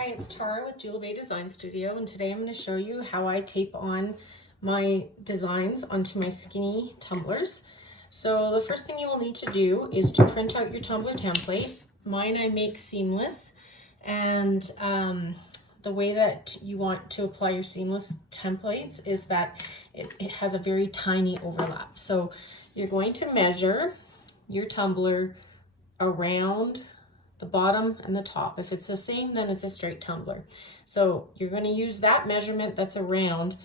Hi, it's Tara with Jula Design Studio, and today I'm going to show you how I tape on my designs onto my skinny tumblers. So the first thing you will need to do is to print out your tumbler template. Mine I make seamless, and the way that you want to apply your seamless templates is that it has a very tiny overlap. So you're going to measure your tumbler around the bottom and the top. If it's the same, then it's a straight tumbler. So you're going to use that measurement that's around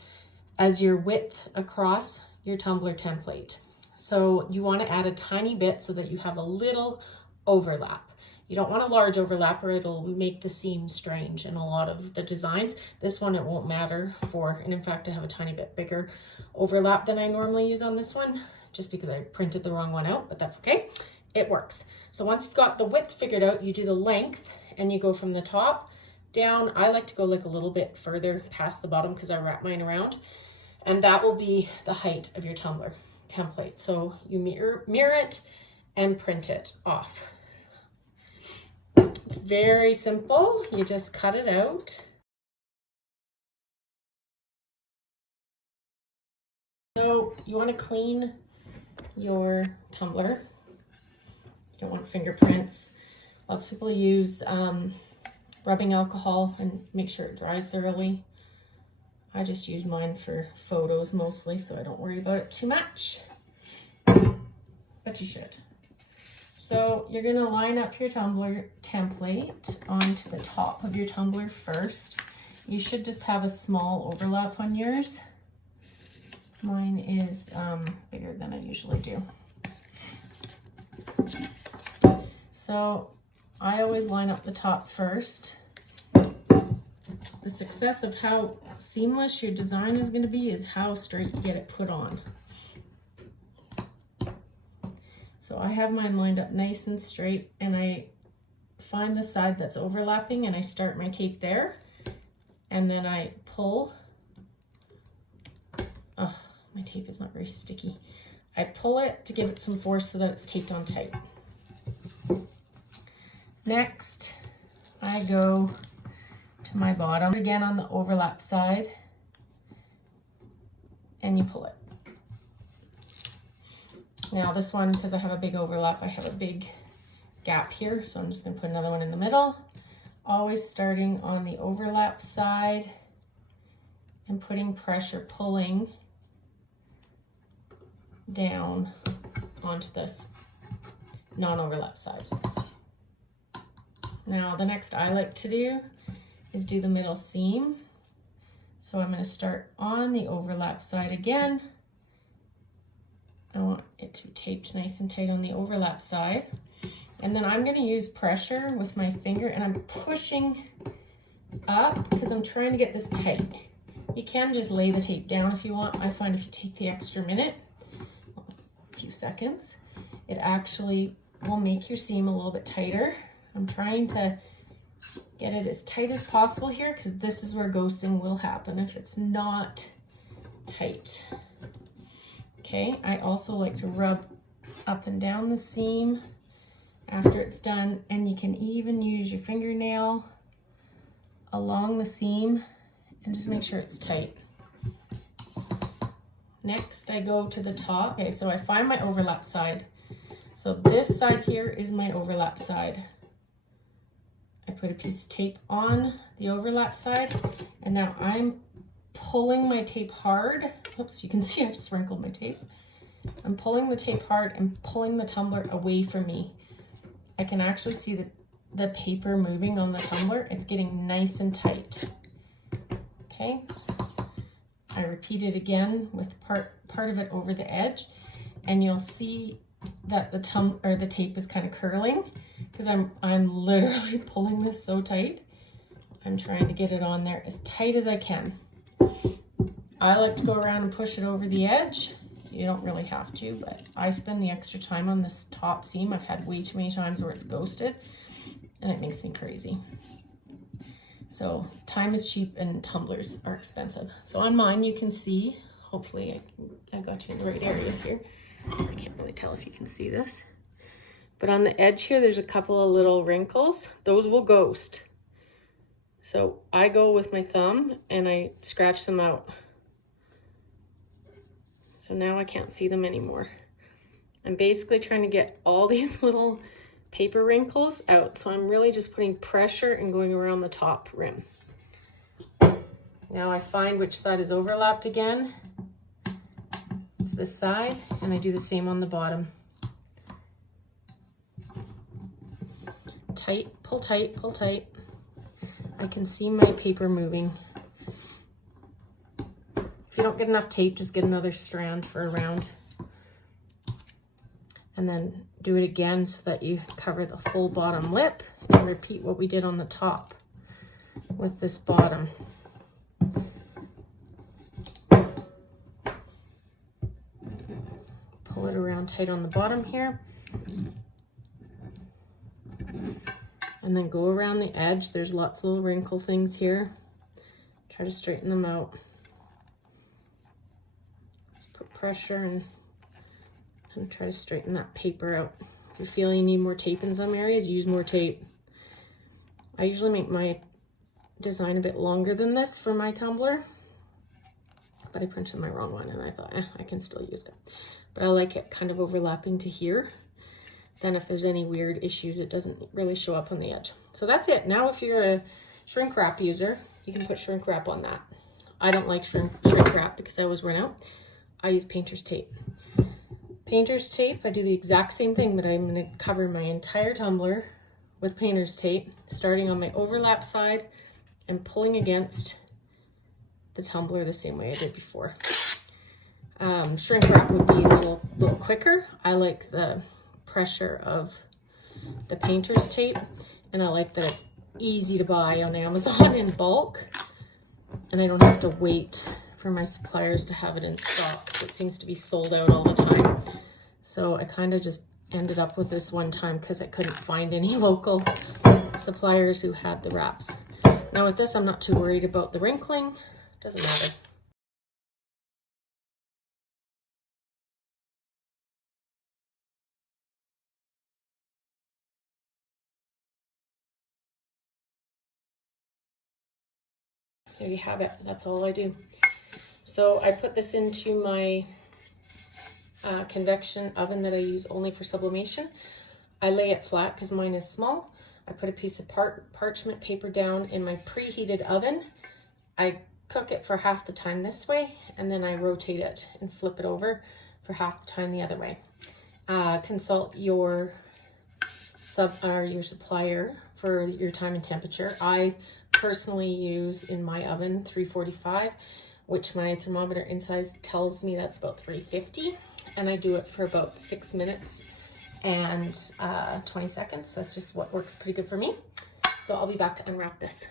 as your width across your tumbler template. So you want to add a tiny bit so that you have a little overlap. You don't want a large overlap or it'll make the seam strange in a lot of the designs. This one it won't matter for, and in fact I have a tiny bit bigger overlap than I normally use on this one, just because I printed the wrong one out, but that's okay. It works. So once you've got the width figured out, you do the length and you go from the top down. I like to go like a little bit further past the bottom because I wrap mine around, and that will be the height of your tumbler template. So you mirror it and print it off. It's very simple. You just cut it out. So you want to clean your tumbler. You don't want fingerprints. Lots of people use rubbing alcohol and make sure it dries thoroughly. I just use mine for photos mostly, so I don't worry about it too much, but you should. So you're going to line up your tumbler template onto the top of your tumbler first. You should just have a small overlap on yours. Mine is bigger than I usually do. So I always line up the top first. The success of how seamless your design is going to be is how straight you get it put on. So I have mine lined up nice and straight, and I find the side that's overlapping and I start my tape there, and then I pull. Oh, my tape is not very sticky. I pull it to give it some force so that it's taped on tight. Next, I go to my bottom again on the overlap side, and you pull it. Now this one, because I have a big overlap, I have a big gap here, so I'm just going to put another one in the middle. Always starting on the overlap side and putting pressure, pulling down onto this non-overlap side. Now the next I like to do is do the middle seam. So I'm going to start on the overlap side again. I want it to be taped nice and tight on the overlap side. And then I'm going to use pressure with my finger, and I'm pushing up because I'm trying to get this tight. You can just lay the tape down if you want. I find if you take the extra minute, a few seconds, it actually will make your seam a little bit tighter. I'm trying to get it as tight as possible here because this is where ghosting will happen if it's not tight. Okay, I also like to rub up and down the seam after it's done, and you can even use your fingernail along the seam and just make sure it's tight. Next, I go to the top. Okay, so I find my overlap side. So this side here is my overlap side. I put a piece of tape on the overlap side, and now I'm pulling my tape hard. Oops, you can see I just wrinkled my tape. I'm pulling the tape hard and pulling the tumbler away from me. I can actually see the paper moving on the tumbler. It's getting nice and tight. Okay, I repeat it again with part of it over the edge, and you'll see that the tape is kind of curling because I'm literally pulling this so tight. I'm trying to get it on there as tight as I can. I like to go around and push it over the edge. You don't really have to, but I spend the extra time on this top seam. I've had way too many times where it's ghosted, and it makes me crazy. So time is cheap and tumblers are expensive. So on mine, you can see, hopefully I got you in the right area here. I can't really tell if you can see this. But on the edge here, there's a couple of little wrinkles. Those will ghost. So I go with my thumb and I scratch them out. So now I can't see them anymore. I'm basically trying to get all these little paper wrinkles out. So I'm really just putting pressure and going around the top rim. Now I find which side is overlapped again. It's this side, and I do the same on the bottom. Tight, pull tight, pull tight. I can see my paper moving. If you don't get enough tape, just get another strand for a round. And then do it again so that you cover the full bottom lip, and repeat what we did on the top with this bottom. Pull it around tight on the bottom here. And then go around the edge. There's lots of little wrinkle things here. Try to straighten them out. Just put pressure and try to straighten that paper out. If you feel you need more tape in some areas, use more tape. I usually make my design a bit longer than this for my tumbler, but I printed my wrong one and I thought, I can still use it. But I like it kind of overlapping to here. Then if there's any weird issues, it doesn't really show up on the edge. So that's it. Now if you're a shrink wrap user, you can put shrink wrap on that. I don't like shrink wrap because I always run out. I use painter's tape. Painter's tape, I do the exact same thing, but I'm going to cover my entire tumbler with painter's tape, starting on my overlap side and pulling against the tumbler the same way I did before. Shrink wrap would be a little quicker. I like the pressure of the painter's tape, and I like that it's easy to buy on Amazon in bulk, and I don't have to wait for my suppliers to have it in stock. It seems to be sold out all the time. So I kind of just ended up with this one time because I couldn't find any local suppliers who had the wraps. Now with this, I'm not too worried about the wrinkling. Doesn't matter. There you have it. That's all I do. So I put this into my convection oven that I use only for sublimation. I lay it flat because mine is small. I put a piece of parchment paper down in my preheated oven. I cook it for half the time this way, and then I rotate it and flip it over for half the time the other way. Consult your supplier for your time and temperature. I personally use in my oven 345, which my thermometer inside tells me that's about 350, and I do it for about 6 minutes and 20 seconds. That's just what works pretty good for me. So I'll be back to unwrap this.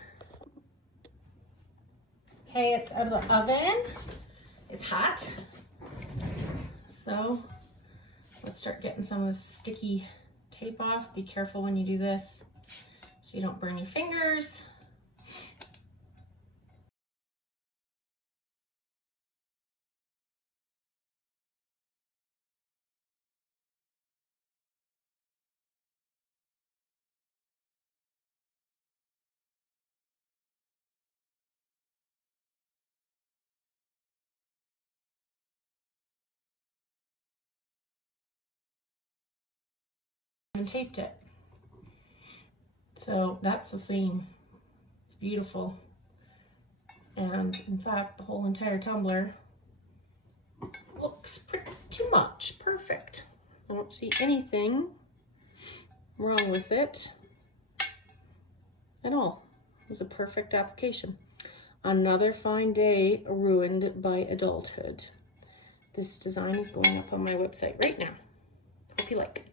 Okay, it's out of the oven. It's hot. So let's start getting some of this sticky tape off. Be careful when you do this so you don't burn your fingers. And taped it. So that's the seam. It's beautiful. And in fact, the whole entire tumbler looks pretty much perfect. I don't see anything wrong with it at all. It was a perfect application. Another fine day ruined by adulthood. This design is going up on my website right now. Hope you like it.